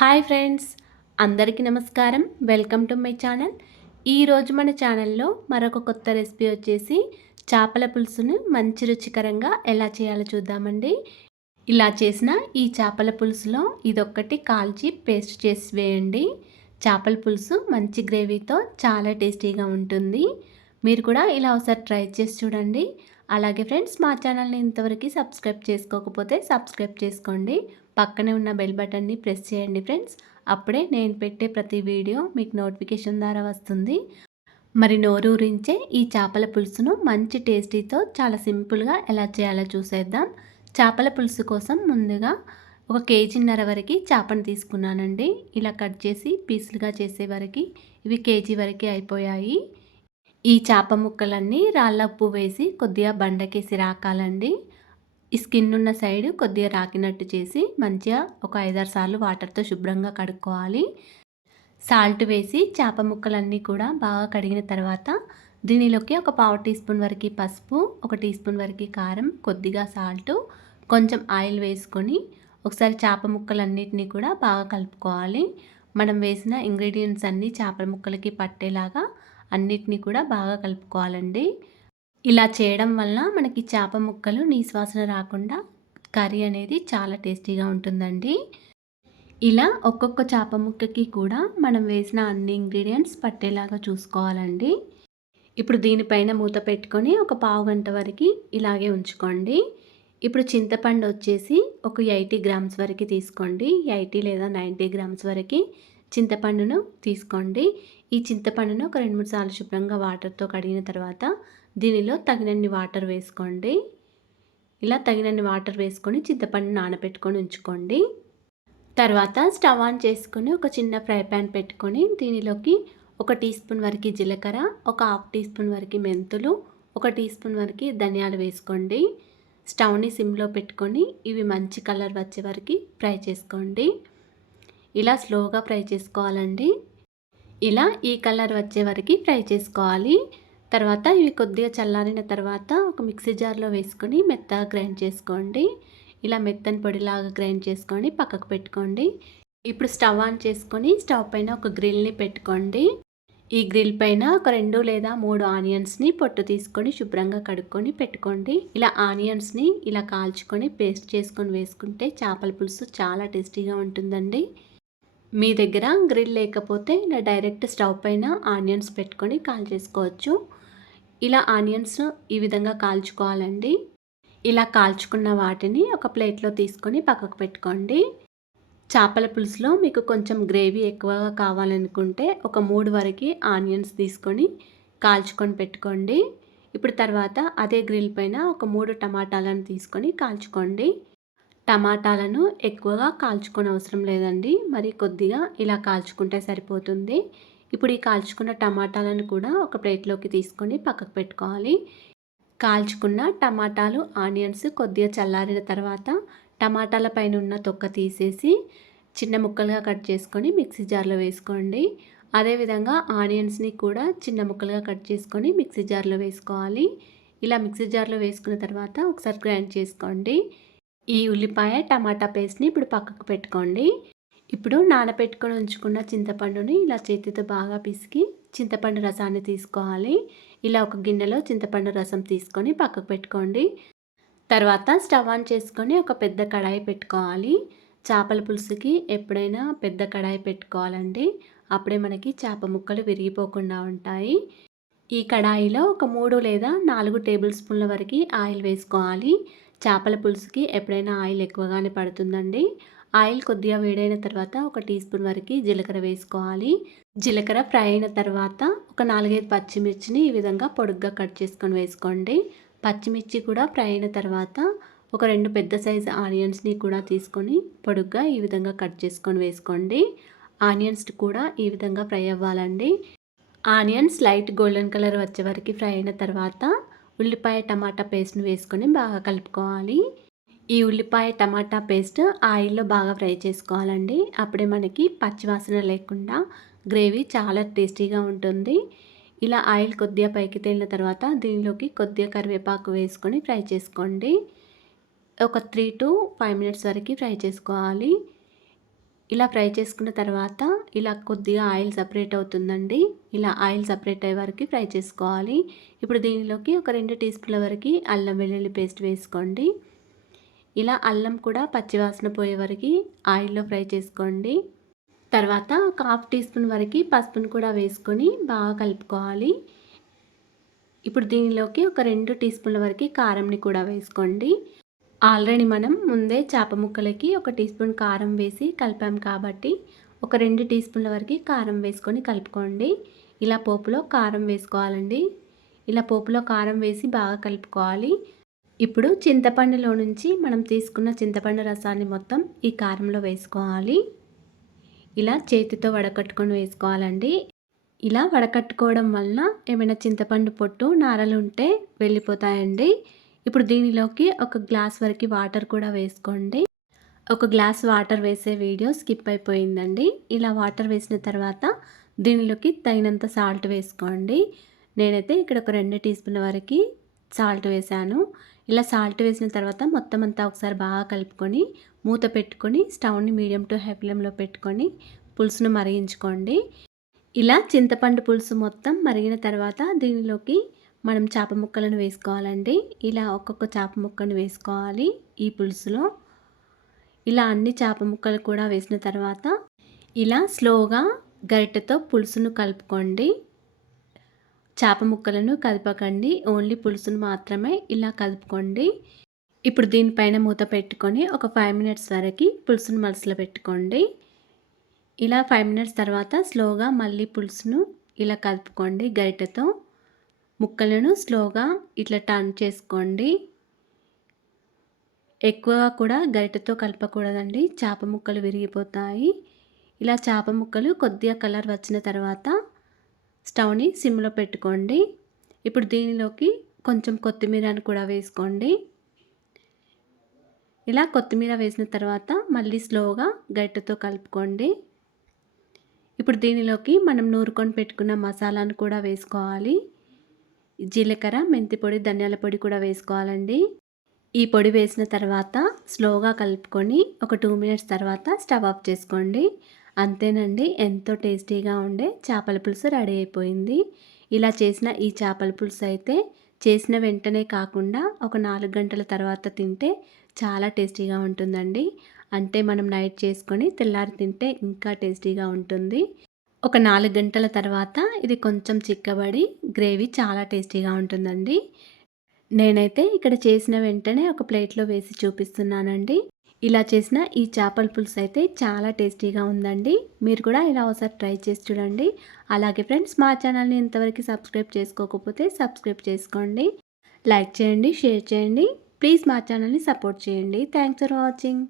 Hi friends, అందరికీ నమస్కారం. Welcome to my channel. ఈరోజు మన ఛానల్లో మరొక కొత్త రెసిపీ వచ్చేసి చేపల పులుసును మంచి రుచికరంగా ఎలా చేయాలో చూద్దామండి. ఇలా చేసిన ఈ చేపల పులుసులో ఇదొక్కటి కాల్చి పేస్ట్ చేసి వేయండి. చేపల పులుసు మంచి గ్రేవీతో చాలా టేస్టీగా ఉంటుంది. మీరు కూడా ఇలా ఒకసారి ట్రై చేసి చూడండి. అలాగే ఫ్రెండ్స్, మా ఛానల్ని ఇంతవరకు సబ్స్క్రైబ్ చేసుకోకపోతే సబ్స్క్రైబ్ చేసుకోండి. పక్కనే ఉన్న బెల్ బటన్ని ప్రెస్ చేయండి ఫ్రెండ్స్. అప్పుడే నేను పెట్టే ప్రతి వీడియో మీకు నోటిఫికేషన్ ద్వారా వస్తుంది. మరి నోరూరించే ఈ చేపల పులుసును మంచి టేస్టీతో చాలా సింపుల్గా ఎలా చేయాలో చూసేద్దాం. చేపల పులుసు కోసం ముందుగా 1 కేజీన్నర వరకు చేపను తీసుకున్నానండి. ఇలా కట్ చేసి పీసులుగా చేసే వరకు ఇవి కేజీ వరకు అయిపోయాయి. ఈ చేప ముక్కలన్నీ రాళ్ళ ఉప్పు వేసి కొద్దిగా బండకేసి రాకాలండి. ఈ స్కిన్ ఉన్న సైడ్ కొద్దిగా రాకినట్టు చేసి మంచిగా ఒక 5-6 సార్లు వాటర్తో శుభ్రంగా కడుక్కోవాలి. సాల్ట్ వేసి చేప ముక్కలన్నీ కూడా బాగా కడిగిన తర్వాత దీనిలోకి ఒక 1/2 టీ స్పూన్ వరకు పసుపు, 1 టీ స్పూన్ వరకు కారం, కొద్దిగా సాల్ట్, కొంచెం ఆయిల్ వేసుకొని ఒకసారి చేప ముక్కలన్నిటినీ కూడా బాగా కలుపుకోవాలి. మనం వేసిన ఇంగ్రీడియంట్స్ అన్నీ చేపల ముక్కలకి పట్టేలాగా అన్నిటినీ కూడా బాగా కలుపుకోవాలండి. ఇలా చేయడం వల్ల మనకి చేప ముక్కలు నీసు వాసన రాకుండా కర్రీ అనేది చాలా టేస్టీగా ఉంటుందండి. ఇలా ఒక్కొక్క చేప ముక్కకి కూడా మనం వేసిన అన్ని ఇంగ్రీడియంట్స్ పట్టేలాగా చూసుకోవాలండి. ఇప్పుడు దీనిపైన మూత పెట్టుకొని ఒక పావు గంట వరకు ఇలాగే ఉంచుకోండి. ఇప్పుడు చింతపండు వచ్చేసి ఒక 80 గ్రామ్స్ వరకు తీసుకోండి. 80 లేదా 90 గ్రామ్స్ వరకు చింతపండును తీసుకోండి. ఈ చింతపండును ఒక 2-3 సార్లు శుభ్రంగా వాటర్తో కడిగిన తర్వాత దీనిలో తగినన్ని వాటర్ వేసుకోండి. ఇలా తగినన్ని వాటర్ వేసుకొని చింతపండు నానబెట్టుకొని ఉంచుకోండి. తర్వాత స్టవ్ ఆన్ చేసుకొని ఒక చిన్న ఫ్రై ప్యాన్ పెట్టుకొని దీనిలోకి 1 టీ స్పూన్ వరకు జీలకర్ర, ఒక 1/2 టీ స్పూన్ వరకు మెంతులు, 1 టీ స్పూన్ వరకు ధనియాలు వేసుకోండి. స్టవ్ని సిమ్లో పెట్టుకొని ఇవి మంచి కలర్ వచ్చే వరకు ఫ్రై చేసుకోండి. ఇలా స్లోగా ఫ్రై చేసుకోవాలండి. ఇలా ఈ కలర్ వచ్చే వరకు ఫ్రై చేసుకోవాలి. తర్వాత ఇవి కొద్దిగా చల్లారిన తర్వాత ఒక మిక్సీ జార్లో వేసుకొని మెత్తగా గ్రైండ్ చేసుకోండి. ఇలా మెత్తని పొడిలాగా గ్రైండ్ చేసుకొని పక్కకు పెట్టుకోండి. ఇప్పుడు స్టవ్ ఆన్ చేసుకొని స్టవ్ పైన ఒక గ్రిల్ని పెట్టుకోండి. ఈ గ్రిల్ పైన ఒక 2 లేదా 3 ఆనియన్స్ని పొట్టు తీసుకొని శుభ్రంగా కడుక్కొని పెట్టుకోండి. ఇలా ఆనియన్స్ని ఇలా కాల్చుకొని పేస్ట్ చేసుకొని వేసుకుంటే చేపల పులుసు చాలా టేస్టీగా ఉంటుందండి. మీ దగ్గర గ్రిల్ లేకపోతే ఇలా డైరెక్ట్ స్టవ్ పైన ఆనియన్స్ పెట్టుకొని కాల్చేసుకోవచ్చు. ఇలా ఆనియన్స్ ఈ విధంగా కాల్చుకోవాలండి. ఇలా కాల్చుకున్న వాటిని ఒక ప్లేట్లో తీసుకొని పక్కకు పెట్టుకోండి. చేపల పులుసులో మీకు కొంచెం గ్రేవీ ఎక్కువగా కావాలనుకుంటే ఒక 3 వరకు ఆనియన్స్ తీసుకొని కాల్చుకొని పెట్టుకోండి. ఇప్పుడు తర్వాత అదే గ్రిల్ పైన ఒక 3 టమాటాలను తీసుకొని కాల్చుకోండి. టమాటాలను ఎక్కువగా కాల్చుకోని అవసరం లేదండి, మరి కొద్దిగా ఇలా కాల్చుకుంటే సరిపోతుంది. ఇప్పుడు ఈ కాల్చుకున్న టమాటాలను కూడా ఒక ప్లేట్లోకి తీసుకొని పక్కకు పెట్టుకోవాలి. కాల్చుకున్న టమాటాలు, ఆనియన్స్ కొద్దిగా చల్లారిన తర్వాత టమాటాల పైన ఉన్న తొక్క తీసేసి చిన్న ముక్కలుగా కట్ చేసుకొని మిక్సీ జార్లో వేసుకోండి. అదేవిధంగా ఆనియన్స్ని కూడా చిన్న ముక్కలుగా కట్ చేసుకొని మిక్సీ జార్లో వేసుకోవాలి. ఇలా మిక్సీ జార్లో వేసుకున్న తర్వాత ఒకసారి గ్రైండ్ చేసుకోండి. ఈ ఉల్లిపాయ టమాటా పేస్ట్ని ఇప్పుడు పక్కకు పెట్టుకోండి. ఇప్పుడు నానబెట్టుకొని ఉంచుకున్న చింతపండుని ఇలా చేతితో బాగా పిసికి చింతపండు రసాన్ని తీసుకోవాలి. ఇలా ఒక గిన్నెలో చింతపండు రసం తీసుకొని పక్కకు పెట్టుకోండి. తర్వాత స్టవ్ ఆన్ చేసుకొని ఒక పెద్ద కడాయి పెట్టుకోవాలి. చేపల పులుసుకి ఎప్పుడైనా పెద్ద కడాయి పెట్టుకోవాలండి. అప్పుడే మనకి చేప ముక్కలు విరిగిపోకుండా ఉంటాయి. ఈ కడాయిలో ఒక 3 లేదా 4 టేబుల్ స్పూన్ల వరకు ఆయిల్ వేసుకోవాలి. చేపల పులుసుకి ఎప్పుడైనా ఆయిల్ ఎక్కువగానే పడుతుందండి. ఆయిల్ కొద్దిగా వేడైన తర్వాత 1 టీ స్పూన్ వరకు జీలకర్ర వేసుకోవాలి. జీలకర్ర ఫ్రై అయిన తర్వాత ఒక 4-5 పచ్చిమిర్చిని ఈ విధంగా పొడుగ్గా కట్ చేసుకొని వేసుకోండి. పచ్చిమిర్చి కూడా ఫ్రై అయిన తర్వాత ఒక 2 పెద్ద సైజు ఆనియన్స్ని కూడా తీసుకొని పొడుగ్గా ఈ విధంగా కట్ చేసుకొని వేసుకోండి. ఆనియన్స్ కూడా ఈ విధంగా ఫ్రై అవ్వాలండి. ఆనియన్స్ లైట్ గోల్డెన్ కలర్ వచ్చే వరకు ఫ్రై అయిన తర్వాత ఉల్లిపాయ టమాటా పేస్ట్ని వేసుకొని బాగా కలుపుకోవాలి. ఈ ఉల్లిపాయ టమాటా పేస్ట్ ఆయిల్లో బాగా ఫ్రై చేసుకోవాలండి. అప్పుడే మనకి పచ్చివాసన లేకుండా గ్రేవీ చాలా టేస్టీగా ఉంటుంది. ఇలా ఆయిల్ కొద్దిగా పైకి తేలిన తర్వాత దీనిలోకి కొద్దిగా కరివేపాకు వేసుకొని ఫ్రై చేసుకోండి. ఒక 3 to 5 మినిట్స్ వరకు ఫ్రై చేసుకోవాలి. ఇలా ఫ్రై చేసుకున్న తర్వాత ఇలా కొద్దిగా ఆయిల్ సపరేట్ అవుతుందండి. ఇలా ఆయిల్ సపరేట్ అయ్యే వరకు ఫ్రై చేసుకోవాలి. ఇప్పుడు దీనిలోకి ఒక 2 టీ స్పూన్ల వరకు అల్లం వెల్లుల్లి పేస్ట్ వేసుకోండి. ఇలా అల్లం కూడా పచ్చివాసన పోయే వరకు ఆయిల్లో ఫ్రై చేసుకోండి. తర్వాత ఒక హాఫ్ టీ స్పూన్ వరకు పసుపును కూడా వేసుకొని బాగా కలుపుకోవాలి. ఇప్పుడు దీనిలోకి ఒక 2 టీ స్పూన్ల వరకు కారంని కూడా వేసుకోండి. ఆల్రెడీ మనం ముందే చేప ముక్కలకి ఒక టీ స్పూన్ కారం వేసి కలిపాం కాబట్టి ఒక 2 టీ స్పూన్ల వరకు కారం వేసుకొని కలుపుకోండి. ఇలా పోపులో కారం వేసుకోవాలండి. ఇలా పోపులో కారం వేసి బాగా కలుపుకోవాలి. ఇప్పుడు చింతపండులో నుంచి మనం తీసుకున్న చింతపండు రసాన్ని మొత్తం ఈ కారంలో వేసుకోవాలి. ఇలా చేతితో వడకట్టుకొని వేసుకోవాలండి. ఇలా వడకట్టుకోవడం వలన ఏమైనా చింతపండు పొట్టు నారలు ఉంటే వెళ్ళిపోతాయండి. ఇప్పుడు దీనిలోకి ఒక గ్లాస్ వరకు వాటర్ కూడా వేసుకోండి. ఒక గ్లాస్ వాటర్ వేసే వీడియో స్కిప్ అయిపోయిందండి. ఇలా వాటర్ వేసిన తర్వాత దీనిలోకి తగినంత సాల్ట్ వేసుకోండి. నేనైతే ఇక్కడ ఒక 2 టీ స్పూన్ల వరకు సాల్ట్ వేసాను. ఇలా సాల్ట్ వేసిన తర్వాత మొత్తం అంతా ఒకసారి బాగా కలుపుకొని మూత పెట్టుకొని స్టవ్ని మీడియం టు హై ఫ్లేమ్లో పెట్టుకొని పులుసును మరిగించుకోండి. ఇలా చింతపండు పులుసు మొత్తం మరిగిన తర్వాత దీనిలోకి మనం చేప ముక్కలను వేసుకోవాలండి. ఇలా ఒక్కొక్క చేప ముక్కను వేసుకోవాలి ఈ పులుసులో. ఇలా అన్ని చేప ముక్కలు కూడా వేసిన తర్వాత ఇలా స్లోగా గరిటెతో పులుసును కలుపుకోండి. చేప ముక్కలను కదపకండి, ఓన్లీ పులుసును మాత్రమే ఇలా కలుపుకోండి. ఇప్పుడు దీనిపైన మూత పెట్టుకొని ఒక 5 మినిట్స్ వరకు పులుసును మలసలో పెట్టుకోండి. ఇలా 5 మినిట్స్ తర్వాత స్లోగా మళ్ళీ పులుసును ఇలా కలుపుకోండి. గరిటెతో ముక్కలను స్లోగా ఇట్లా టర్న్ చేసుకోండి. ఎక్కువగా కూడా గరిటెతో కలపకూడదండి, చేప ముక్కలు విరిగిపోతాయి. ఇలా చేప ముక్కలు కొద్దిగా కలర్ వచ్చిన తర్వాత స్టవ్ని సిమ్లో పెట్టుకోండి. ఇప్పుడు దీనిలోకి కొంచెం కొత్తిమీరను కూడా వేసుకోండి. ఇలా కొత్తిమీర వేసిన తర్వాత మళ్ళీ స్లోగా గరిటెతో కలుపుకోండి. ఇప్పుడు దీనిలోకి మనం నూరుకొని పెట్టుకున్న మసాలాను కూడా వేసుకోవాలి. జీలకర్ర, మెంతి పొడి, ధనియాల పొడి కూడా వేసుకోవాలండి. ఈ పొడి వేసిన తర్వాత స్లోగా కలుపుకొని ఒక 2 మినిట్స్ తర్వాత స్టవ్ ఆఫ్ చేసుకోండి. అంతేనండి, ఎంతో టేస్టీగా ఉండే చేపల పులుసు రెడీ అయిపోయింది. ఇలా చేసిన ఈ చేపల పులుసు అయితే చేసిన వెంటనే కాకుండా ఒక 4 గంటల తర్వాత తింటే చాలా టేస్టీగా ఉంటుందండి. అంటే మనం నైట్ చేసుకొని తెల్లారి తింటే ఇంకా టేస్టీగా ఉంటుంది. ఒక 4 గంటల తర్వాత ఇది కొంచెం చిక్కబడి గ్రేవీ చాలా టేస్టీగా ఉంటుందండి. నేనైతే ఇక్కడ చేసిన వెంటనే ఒక ప్లేట్లో వేసి చూపిస్తున్నానండి. ఇలా చేసిన ఈ చేపల పులుసు అయితే చాలా టేస్టీగా ఉందండి. మీరు కూడా ఇలా ఒకసారి ట్రై చేసి చూడండి. అలాగే ఫ్రెండ్స్, మా ఛానల్ని ఇంతవరకు సబ్స్క్రైబ్ చేసుకోకపోతే సబ్స్క్రైబ్ చేసుకోండి. లైక్ చేయండి, షేర్ చేయండి. ప్లీజ్ మా ఛానల్ని సపోర్ట్ చేయండి. Thanks for watching.